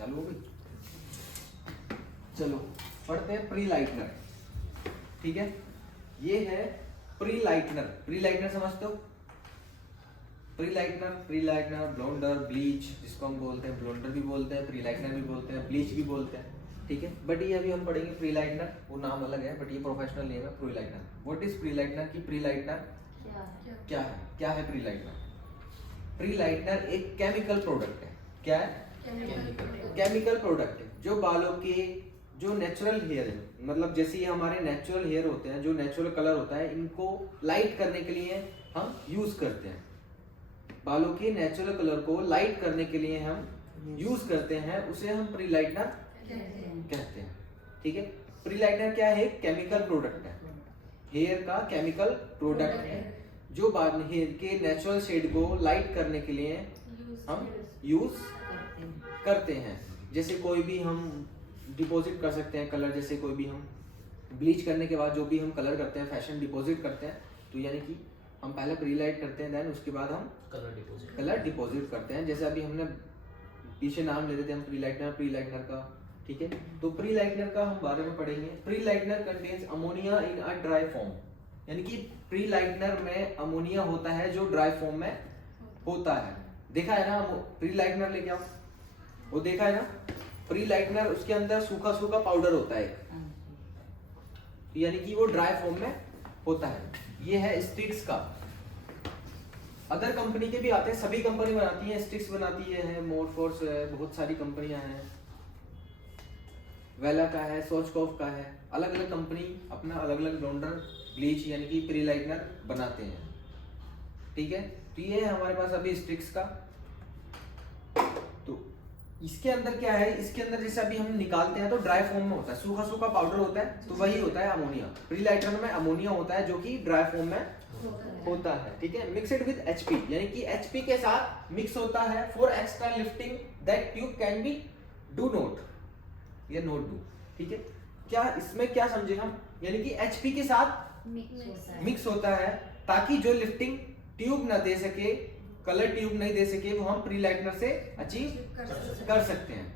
चालू हो गई। चलो पढ़ते हैं प्री लाइटनर। ठीक है, ये है प्री लाइटनर। प्री लाइटनर समझते हो? प्री लाइटनर, ब्लोंडर, ब्लीच, जिसको हम बोलते हैं ब्लोंडर भी बोलते हैं, प्री लाइटनर भी बोलते हैं, ब्लीच भी बोलते हैं। ठीक है, बट ये अभी हम पढ़ेंगे प्री लाइटनर, वो नाम अलग है बट ये प्रोफेशनल नेम है pre lightener. What is pre lightener? की प्री लाइटनर क्या है? क्या है प्री लाइटनर? प्री लाइटनर एक केमिकल प्रोडक्ट है। क्या है? केमिकल प्रोडक्ट है जो बालों के जो नेचुरल हेयर है, मतलब जैसे ये हमारे नेचुरल हेयर होते हैं, जो नेचुरल कलर होता है, इनको लाइट करने के लिए हम यूज करते हैं। बालों के नेचुरल कलर को लाइट करने के लिए हम यूज करते हैं, उसे हम प्री लाइटनर कहते हैं। ठीक है, प्री लाइटनर क्या है? केमिकल प्रोडक्ट है, हेयर का केमिकल प्रोडक्ट है जो बाद में हेयर के नेचुरल शेड को लाइट करने के लिए हम यूज करते हैं। जैसे कोई भी हम डिपॉजिट कर सकते हैं कलर, जैसे कोई भी हम ब्लीच करने के बाद जो भी हम कलर करते हैं, फैशन डिपॉजिट करते हैं, तो यानी कि हम पहले प्री लाइट करते हैं, देन उसके बाद हम कलर डिपॉजिट करते हैं। जैसे अभी हमने पीछे नाम ले रहे थे हम प्री लाइटनर का। ठीक है, तो प्री लाइटनर का हम बारे में पढ़ेंगे। Pre lightener contains ammonia in a dry form, यानी कि प्री लाइटनर में अमोनिया होता है जो ड्राई फॉर्म में होता है। देखा है ना, प्री लाइटनर लेके आओ, वो देखा है ना प्री लाइटनर, उसके अंदर सूखा सूखा पाउडर होता है, यानी कि वो ड्राई फॉर्म में होता है। ये है स्टिक्स का। अदर कंपनी के भी आते हैं, सभी कंपनी बनाती है, स्टिक्स बनाती है, मोरफोर्स है, बहुत सारी कंपनियां हैं, वेला का है, सोचकॉफ का है, अलग अलग कंपनी अपना अलग अलग ब्लोंडर, ब्लीच यानी कि प्री लाइटनर बनाते हैं। ठीक है, तो ये है हमारे पास अभी स्टिक्स का। तो इसके अंदर क्या है? इसके अंदर जैसे अभी हम निकालते हैं तो ड्राई फॉर्म में होता है, सूखा सूखा पाउडर होता है, तो वही होता है अमोनिया। प्री लाइटनर में अमोनिया होता है जो कि ड्राई फॉर्म में होता है। ठीक है, मिक्सड विद HP, यानी कि HP के साथ मिक्स होता है for extra lifting that tube can be do not या नोट डू। ठीक है, क्या इसमें क्या समझे हम? यानी कि HP के साथ मिक्स होता है ताकि जो लिफ्टिंग ट्यूब ना दे सके, कलर ट्यूब नहीं दे सके, वो हम प्री लाइटनर से अचीव कर सकते हैं।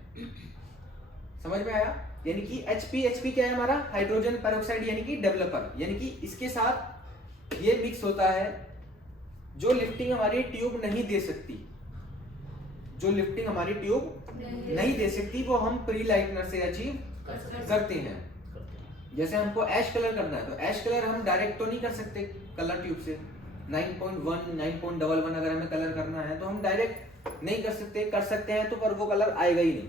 समझ में आया? यानी कि HP क्या है हमारा? हाइड्रोजन पेरोक्साइड, यानी कि डेवलपर, यानी कि इसके साथ ये मिक्स होता है जो लिफ्टिंग हमारी ट्यूब नहीं दे सकती, जो लिफ्टिंग हमारी ट्यूब नहीं दे सकती, वो हम प्री लाइटनर से अचीव करते हैं। जैसे हमको ऐश कलर करना है, तो ऐश कलर हम डायरेक्ट तो नहीं कर सकते कलर ट्यूब से। 9.1 9.11 अगर हमें कलर करना है तो हम डायरेक्ट नहीं कर सकते, कर सकते हैं तो पर वो कलर आएगा ही नहीं।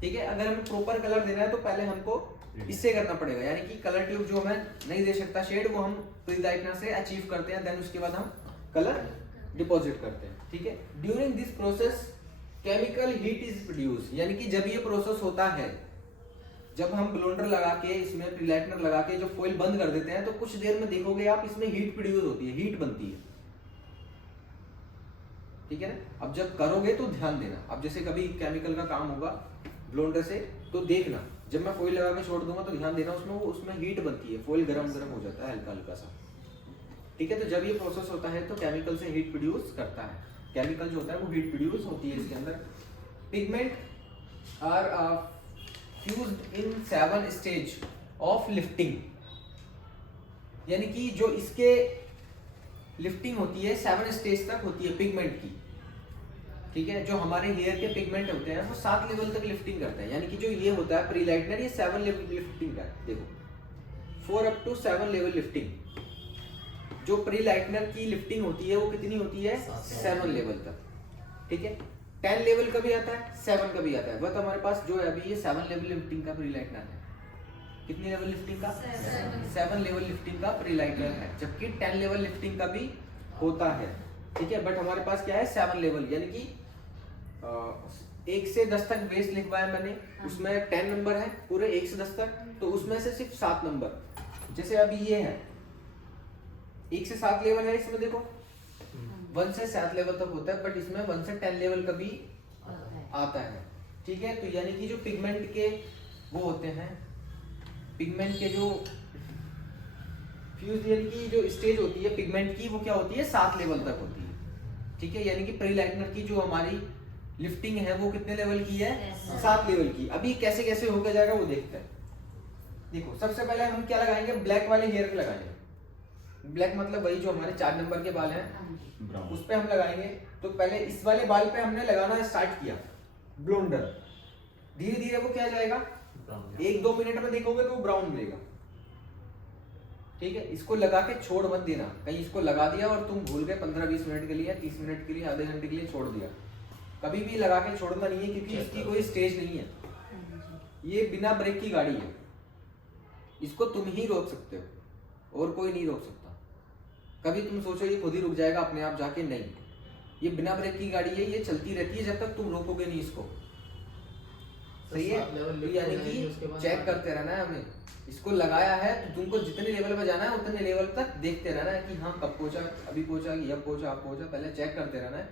ठीक है, अगर हमें प्रॉपर कलर देना है तो पहले हमको इससे करना पड़ेगा, यानी कि कलर ट्यूब जो हमें नहीं दे सकता शेड, वो हम प्री लाइटनर से अचीव करते हैं, देन उसके बाद हम कलर डिपॉजिट करते हैं। ठीक है, during this process chemical heat is produce, यानी कि जब ये प्रोसेस होता है, जब हम ब्लोंडर लगा के इसमें प्री लाइटनर लगा के जो फॉइल बंद कर देते हैं, तो कुछ देर में देखोगे आप इसमें हीट प्रोड्यूस होती है, हीट बनती है। ठीक है ना, अब जब करोगे तो ध्यान देना। अब जैसे कभी केमिकल का काम होगा ब्लोंडर से, तो देखना जब मैं फॉइल लगा के छोड़ दूंगा तो ध्यान देना उसमें हीट बनती है, फॉइल गरम हो जाता है हल्का हल्का सा। ठीक है, तो जब ये प्रोसेस होता है तो केमिकल से हीट प्रोड्यूस करता है, केमिकल जो होता है वो हीट प्रोड्यूस होती है इसके अंदर। Pigment are fused in 7 stage of lifting, यानी कि जो इसके लिफ्टिंग होती है 7 स्टेज तक होती है पिगमेंट की। ठीक है, जो हमारे हेयर के पिगमेंट होते हैं वो 7 लेवल तक लिफ्टिंग करते हैं, यानी कि जो ये होता है प्री लाइटनर, ये 7 लेवल लिफ्टिंग है। देखो 4 up to 7 लेवल लिफ्टिंग, जो प्री लाइटनर की लिफ्टिंग होती है वो कितनी होती है? 7 लेवल तक। ठीक है, 10 लेवल का भी आता है, 7 का भी आता है, बट हमारे पास जो है अभी ये 7 लेवल लिफ्टिंग का प्री लाइटनर है। कितनी लेवल लिफ्टिंग का? 7 लेवल लिफ्टिंग का प्री लाइटनर है, जबकि 10 लेवल लिफ्टिंग का भी होता है। ठीक है, बट हमारे पास क्या है? 7 लेवल, यानी कि 1 से 10 तक बेस लिखवाया मैंने, उसमें 10 नंबर है पूरे 1 से 10 तक, तो उसमें से सिर्फ 7 नंबर। जैसे अभी ये है 1 से 7 लेवल है, इसमें देखो 1 से 7 लेवल तक होता है, बट इसमें 1 से 10 लेवल का भी आता है। ठीक है, तो यानी कि जो पिगमेंट के वो होते हैं, पिगमेंट के जो फ्यूज यानी कि जो स्टेज होती है पिगमेंट की, वो क्या होती है? 7 लेवल तक होती है। ठीक है, यानी कि प्री लाइटनर की जो हमारी लिफ्टिंग है वो कितने लेवल की है? Yes. 7 लेवल की। अभी कैसे कैसे होकर जाएगा वो देखते हैं। देखो सबसे पहले हम क्या लगाएंगे, ब्लैक वाले हेयर पे लगाएंगे। ब्लैक मतलब वही जो हमारे 4 नंबर के बाल हैं ब्राउन। उस पे हम लगाएंगे। तो पहले इस वाले बाल पे हमने लगाना स्टार्ट किया ब्लोंडर, धीरे धीरे वो क्या जाएगा, 1-2 मिनट में देखोगे तो वो ब्राउन मिलेगा। ठीक है, इसको लगा के छोड़ मत देना, कहीं इसको लगा दिया और तुम भूल गए 15-20 मिनट के लिए, 30 मिनट के लिए, आधे घंटे के लिए छोड़ दिया, कभी भी लगा के छोड़ना नहीं है, क्योंकि इसकी कोई स्टेज नहीं है, ये बिना ब्रेक की गाड़ी है, इसको तुम ही रोक सकते हो और कोई नहीं रोक सकता। कभी तुम सोचो ये खुद ही रुक जाएगा अपने आप जाके, नहीं, ये बिना ब्रेक की गाड़ी है, ये चलती रहती है जब तक तुम रोकोगे नहीं इसको। सही है, तो यानी कि चेक करते रहना है हमें। इसको लगाया है तो तुमको जितने लेवल पे जाना है उतने लेवल तक देखते रहना है कि हाँ कब पहुंचा, अभी पहुंचा कि अब पहुंचा, अब पहुंचा, पहले चेक करते रहना है।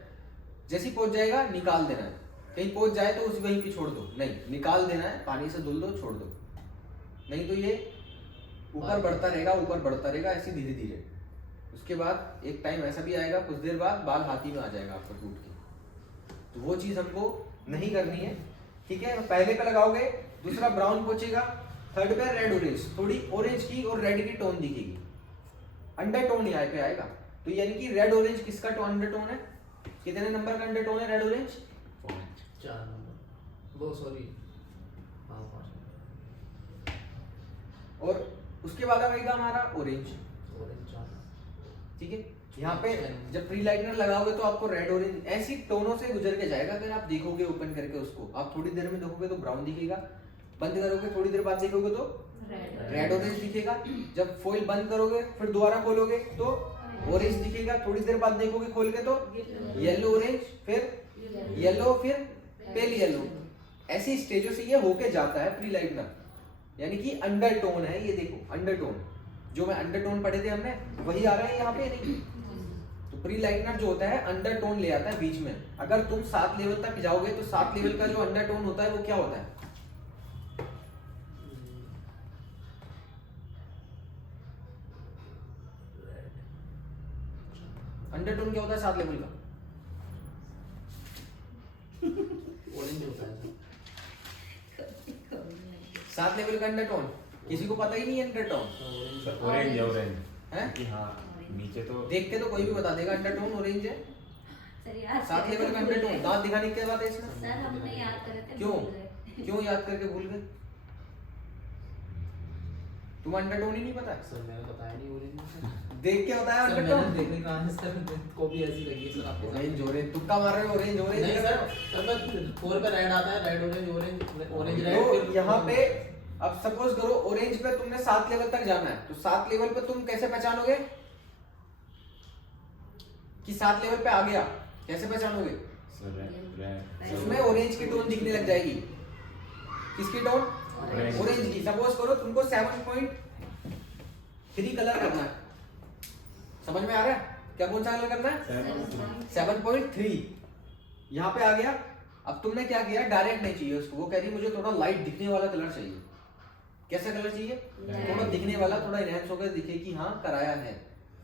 जैसे ही पहुंच जाएगा निकाल देना है, कहीं पहुंच जाए तो उस वहीं पे छोड़ दो, नहीं निकाल देना है, पानी से धुल दो, छोड़ दो, नहीं तो ये ऊपर बढ़ता रहेगा, ऊपर बढ़ता रहेगा ऐसे धीरे धीरे। उसके बाद एक टाइम ऐसा भी आएगा, कुछ देर बाद बाल हाथी में आ जाएगा आपका टूट के, तो वो चीज हमको नहीं करनी है। ठीक है, पहले पे लगाओगे, दूसरा ब्राउन पहुंचेगा, थर्ड पे रेड ऑरेंज, थोड़ी ऑरेंज की और रेड की टोन दिखेगी, अंडर टोन यहाँ पे आएगा। तो यानी कि रेड ऑरेंज किसका अंडर टोन है, कितने नंबर का अंडर टोन है रेड ऑरेंज? 4 नंबर, वो सॉरी, हाँ 5। और उसके बाद आएगा हमारा ऑरेंज। ऑरेंज 4। ठीक है, यहाँ पे जब प्री लाइटनर लगाओगे तो आपको रेड ऑरेंज ऐसी टोनों से गुजर के जाएगा। अगर आप देखोगे ओपन करके उसको, आप थोड़ी देर में देखोगे तो ब्राउन दिखेगा, बंद करोगे थोड़ी देर बाद देखोगे तो रेड ऑरेंज दिखेगा, जब फॉइल बंद करोगे फिर दोबारा खोलोगे तो ऑरेंज दिखेगा, थोड़ी देर बाद देखोगे खोल के तो येलो ऑरेंज, फिर येलो, फिर पेल येलो। ऐसी स्टेजों से ये होके जाता है प्री लाइटनर, यानी कि अंडर टोन है ये। देखो अंडर टोन, जो मैं अंडर टोन पढ़े थे हमने वही आ रहा है यहाँ पे, नहीं। तो प्री लाइटनर जो होता है अंडर टोन ले आता है बीच में। अगर तुम 7 लेवल तक जाओगे तो 7 लेवल का जो अंडर टोन होता है वो क्या होता है? अंडर टोन क्या होता है 7 लेवल का? ऑरेंज होता है 7 लेवल का अंडर टोन किसी को पता ही नहीं है। अंडर टोन ऑरेंज ऑरेंज है कि हाँ नीचे तो देख के तो कोई भी बता देगा अंडर टोन ऑरेंज है। सर याद 7 लेवल का अंडर टोन, दांत दिखाने की क्या बात है इसमें? सर हमने याद करे थे, क्यों? भूल गए। क्यों याद करके भूल गए? तुम अंडर टोन ही नहीं पता? सर मैंने बताया नहीं ऑरेंज। देख के बताया सर अंडर मैंने टोन। देखने का सर को भी ऐसी लगी है सर आपके साथ। ऑरेंज ऑरेंज तुक्का मार रहे हो, ऑरेंज ऑरेंज नहीं सर, सर मैं 4 पे रेड आता है, red orange orange orange red. तो यहाँ पे अब सपोज करो ऑरेंज पे तुमने 7 लेवल तक जाना है, तो 7 लेवल पे तुम कैसे पहचानोगे कि 7 लेवल पे आ गया? कैसे पहचानोगे? रेड उसमें ऑरेंज की टोन दिखने लग जाएगी। किसकी टोन? Orange. ऑरेंज की। सपोज करो तुमको 7.3 कलर करना है, समझ में आ रहा है क्या कौन सा कलर करना है? 7.3 यहाँ पे आ गया। अब तुमने क्या किया, डायरेक्ट नहीं चाहिए उसको, वो कह रही मुझे थोड़ा लाइट दिखने वाला कलर चाहिए। कैसा कलर चाहिए? थोड़ा दिखने वाला, थोड़ा इनहेंस होकर दिखे कि हाँ कराया है।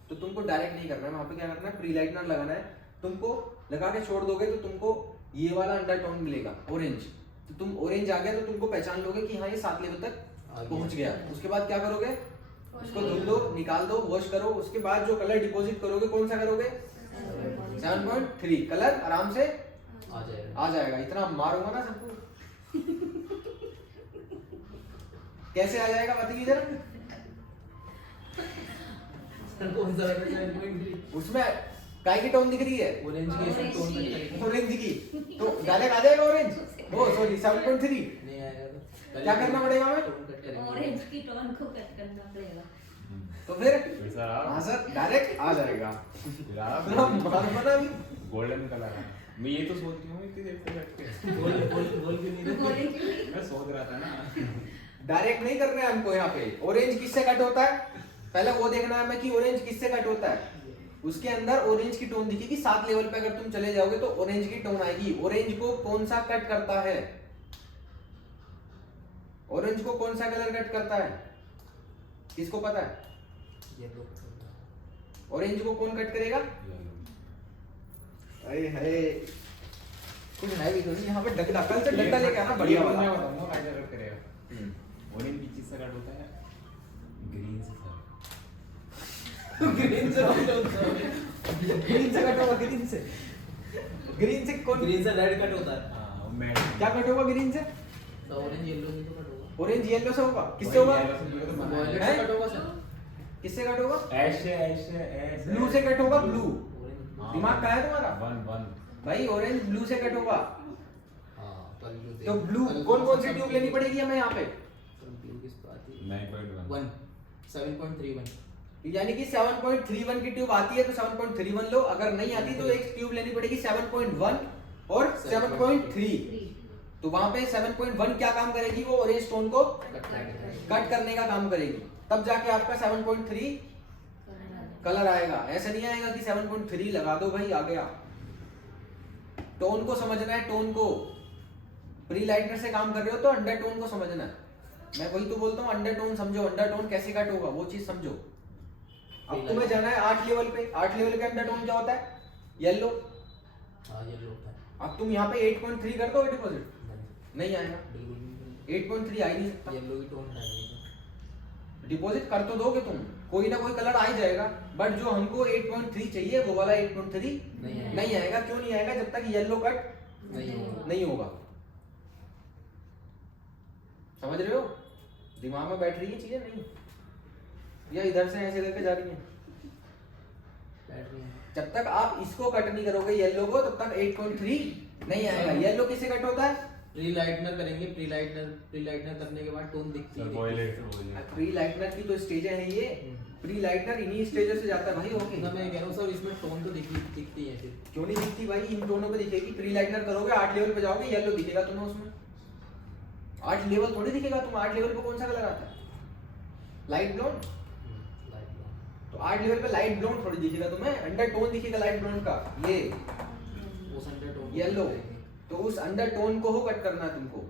तो तुमको डायरेक्ट नहीं करना है, वहां पे क्या करना है, प्री लाइटनर लगाना है। तुमको लगा के छोड़ दोगे तो तुमको ये वाला अंडर टोन मिलेगा ऑरेंज। तो तुम ऑरेंज आ गया तो तुमको पहचान लोगे कि हाँ ये 7 लेवल तक पहुंच गया। उसके बाद क्या करोगे, उसको धुल दो, निकाल दो, वॉश करो। उसके बाद जो कलर डिपॉजिट करोगे कौन सा करोगे? 7.3 कलर आराम से आ जाएगा। इतना मारूंगा ना सबको। कैसे आ जाएगा बताइए जरा। सर कौन सा रेड 7.3? उसमें काय की टोन दिख रही है? ऑरेंज की सर टोन तक ऑरेंज की, तो डायरेक्ट आ जाएगा ऑरेंज। ओ सॉरी 7.3 नहीं आएगा तो क्या करना पड़ेगा हमें? टोन कट करेंगे। ऑरेंज की टोन को कट करना पड़ेगा। तो फिर हाँ सर डायरेक्ट आ जाएगा। पता भी गोल्डन कलर है। मैं ये तो सोचती हूँ इतनी देर से बैठ के बोल भी नहीं रहे। मैं सोच रहा था ना। डायरेक्ट नहीं करना है हमको। यहाँ पे ऑरेंज किससे कट होता है पहले वो देखना है हमें कि ऑरेंज किससे कट होता है। उसके अंदर ऑरेंज की टोन दिखेगी। 7 लेवल पे अगर तुम चले जाओगे तो ऑरेंज की टोन आएगी। ऑरेंज को कौन सा कट करता है? ऑरेंज को कौन सा कलर कट करता है? किसको पता है? येलो। ऑरेंज को कौन कट करेगा? अरे कुछ है भी तो नहीं यहाँ पे डंडा, कल से डंडा लेके आना बढ़िया वाला। मैं बताऊंगा फायदा कर करेगा। ऑरेंज की चीज से कट होता है, ग्रीन से सर। ग्रीन से ग्रीन से कट होगा, ग्रीन से कौन, ग्रीन से रेड कट होता है। हाँ, वो मैट क्या कट होगा ग्रीन से? ऑरेंज येलो से तो कट होगा। ऑरेंज येलो से होगा, किससे होगा? वॉयलेट हैं? से कट होगा सर। किससे कट होगा? ऐश से ऐश से ऐश ब्लू से कट होगा, ब्लू। ऑरेंज दिमाग कहाँ है तुम्हारा? वन भाई ऑरेंज ब्लू से कट होगा। हाँ कल जो तो ब्लू कौन कौन सी ट्यूब लेनी पड़ेगी हमें यहाँ पे? ब्लू किस पर आती है? 9.1 7.31 यानी कि 7.31 की ट्यूब आती है तो 7.31 लो, अगर नहीं आती तो एक ट्यूब लेनी पड़ेगी 7.1 और 7.3। तो वहां पे 7.1 क्या काम करेगी? वो ऑरेंज टोन को कट करने का काम करेगी, तब जाके आपका 7.3 कलर आएगा। ऐसा नहीं आएगा कि 7.3 लगा दो भाई आ गया। टोन को समझना है, टोन को। प्री लाइटनर से काम कर रहे हो तो अंडर टोन को समझना है। मैं वही तो बोलता हूँ, अंडर टोन समझो, अंडर टोन कैसे कट होगा वो चीज समझो। अब तुम्हें जाना है 8 लेवल पे। 8 लेवल के अंडर टोन क्या होता है? येलो। हाँ येलो होता है। अब तुम यहाँ पे 8.3 कर दो डिपॉजिट, नहीं आएगा। बिल्कुल नहीं। 8.3 आ ही नहीं सकता। येलो की टोन है। डिपॉजिट कर तो दोगे तुम, कोई ना कोई कलर आ ही जाएगा, बट जो हमको 8.3 चाहिए वो वाला 8.3 नहीं आएगा। क्यों नहीं आएगा? जब तक येलो कट नहीं होगा। समझ रहे हो? दिमाग में बैठ रही है चीजें नहीं, या इधर से ऐसे करके जा रही हैं? जब तक आप इसको कट नहीं करोगे येलो को, तब तक 8.3 नहीं आएगा। येलो किससे कट होता है? प्री लाइटनर करेंगे। प्री लाइटनर करने के बाद टोन दिखती है। वॉयलेट प्री लाइटनर की तो स्टेजें हैं ये। प्री लाइटनर इन्हीं स्टेजों से जाता है भाई। ओके ना मैं कह रहा हूँ सर इसमें टोन तो दिखती है फिर। क्यों नहीं दिखती भाई? इन दोनों पे दिखेगी। प्री लाइटनर करोगे 8 लेवल पे जाओगे, येलो दिखेगा तुम्हें उसमें। 8 लेवल थोड़ी दिखेगा तुम। 8 लेवल पे कौन सा कलर आता है? Light blonde. तो 8 लेवल पे लाइट ब्लॉन्ड थोड़ी दिखेगा तुम्हें, अंडर टोन दिखेगा लाइट ब्लॉन्ड का, ये उस अंडर टोन येलो। तो उस अंडर टोन को हो कट करना है तुमको।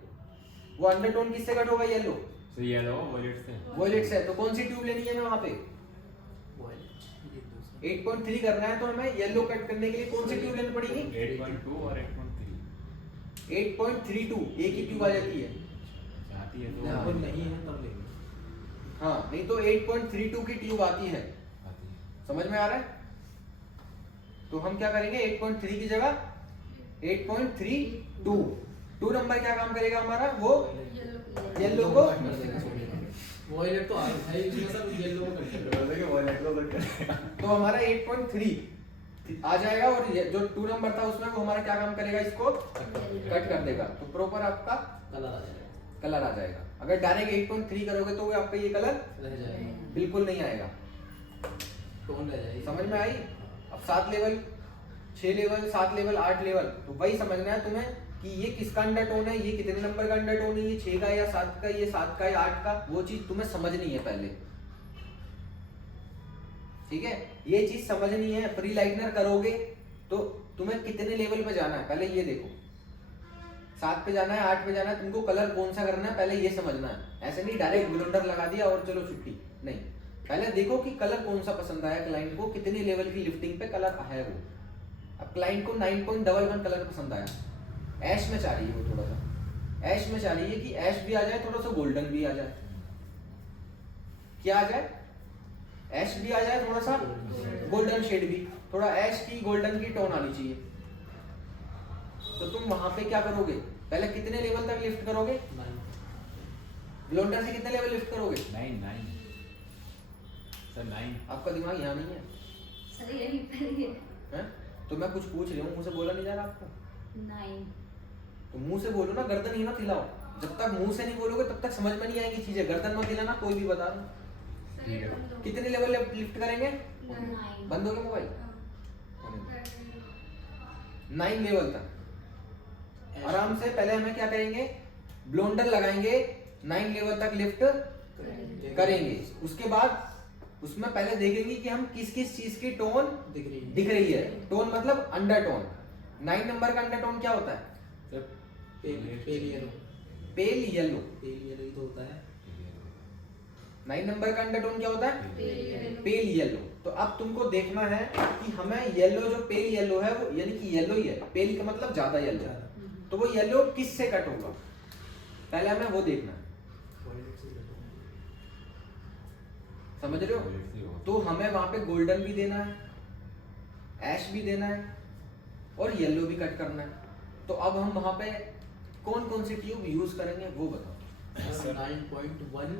वो अंडर टोन किससे कट होगा? येलो। तो येलो वॉयलेट से वॉयलेट से। तो कौन सी ट्यूब लेनी है हमें वहां पे? 8.3 करना है तो हमें येलो कट करने के लिए कौन सी ट्यूब लेनी पड़ेगी? 8.2 और 8.3 8.32 एक ही ट्यूब आ जाती है। चाहती है हाँ, तो नहीं है तब लेंगे। हाँ, नहीं तो 8.32 की ट्यूब आती है। आती है। समझ में आ रहा है? तो हम क्या करेंगे? 8.3 की जगह 8.32। 2 नंबर क्या काम करेगा हमारा? वो येलो को वॉयलेट तो आ है इसमें सर, येलो को कट कर वॉयलेट को कट करेगा। तो हमारा 8.3 आ जाएगा, और ये जो 2 नंबर था उसमें वो हमारा क्या काम करेगा? इसको कट कर देगा। तो प्रॉपर आपका कलर आ जाएगा। कलर आ जाएगा। अगर डायरेक्ट 8.3 करोगे तो आपका ये कलर रह जाएगा। बिल्कुल नहीं आएगा। टोन रह जाएगी। समझ में आई? अब 7 लेवल, 6 लेवल, 7 लेवल, 8 लेवल, तो वही समझना है तुम्हें कि ये किसका अंडर टोन है, ये कितने नंबर का अंडर टोन है, ये 6 का या 7 का, ये 7 का या 8 का, वो चीज तुम्हें समझनी है पहले। ठीक है? ये चीज समझनी है। प्री लाइटनर करोगे तो तुम्हें कितने लेवल पे जाना है पहले ये देखो। 7 पे जाना है, 8 पे जाना है, तुमको कलर कौन सा करना है पहले ये समझना है। ऐसे नहीं डायरेक्ट ब्लेंडर लगा दिया और चलो छुट्टी, नहीं। पहले देखो कि कलर कौन सा पसंद आया क्लाइंट को, कितनी लेवल की लिफ्टिंग पे कलर है वो। अब क्लाइंट को 9.11 कलर पसंद आया, ऐश में चाह रही है वो, थोड़ा सा ऐश में चाह रही है कि ऐश भी आ जाए, थोड़ा सा गोल्डन भी आ जाए। क्या आ जाए? ऐश भी आ जाए, थोड़ा सा गोल्डन शेड भी, थोड़ा ऐश की गोल्डन की टोन आनी चाहिए। तो तुम वहां पे क्या करोगे? पहले कितने लेवल तक लिफ्ट करोगे? ब्लोंडर से कितने लेवल लिफ्ट करोगे? 9 सर 9। आपका दिमाग यहाँ नहीं है, सर यही पर ये हैं? तो मैं कुछ पूछ रही हूँ, मुंह से बोला नहीं जा रहा आपको? 9 तो मुंह से बोलो ना, गर्दन ही मत हिलाओ। जब तक मुंह से नहीं बोलोगे तब तक समझ में नहीं आएगी चीजें। गर्दन मत हिलाना, कोई भी बता रहा हूं। ठीक है। कितने लेवल लिफ्ट करेंगे? 9 बंद हो गया मोबाइल? 9 लेवल तक आराम से। पहले हमें क्या करेंगे? ब्लोंडर लगाएंगे, 9 लेवल तक लिफ्ट करेंगे। उसके बाद उसमें पहले देखेंगे कि हम किस किस चीज की टोन दिख रही है। टोन मतलब अंडर टोन। 9 नंबर का अंडर टोन क्या होता है? Sir pale yellow. Pale yellow. Pale yellow ही तो होता है। 9 नंबर का अंडर टोन क्या होता है? Pale yellow. तो अब तुमको देखना है कि हमें येलो, जो पेल येलो है वो यानी कि येलो ही है। पेल का मतलब ज्यादा येलो। तो वो येलो किस से कट होगा, पहले हमें वो देखना है, समझ रहे हो। तो हमें वहां पे गोल्डन भी देना है, ऐश भी देना है और येलो भी कट करना है। तो अब हम वहां पे कौन कौन सी ट्यूब यूज करेंगे वो बताओ। 9.143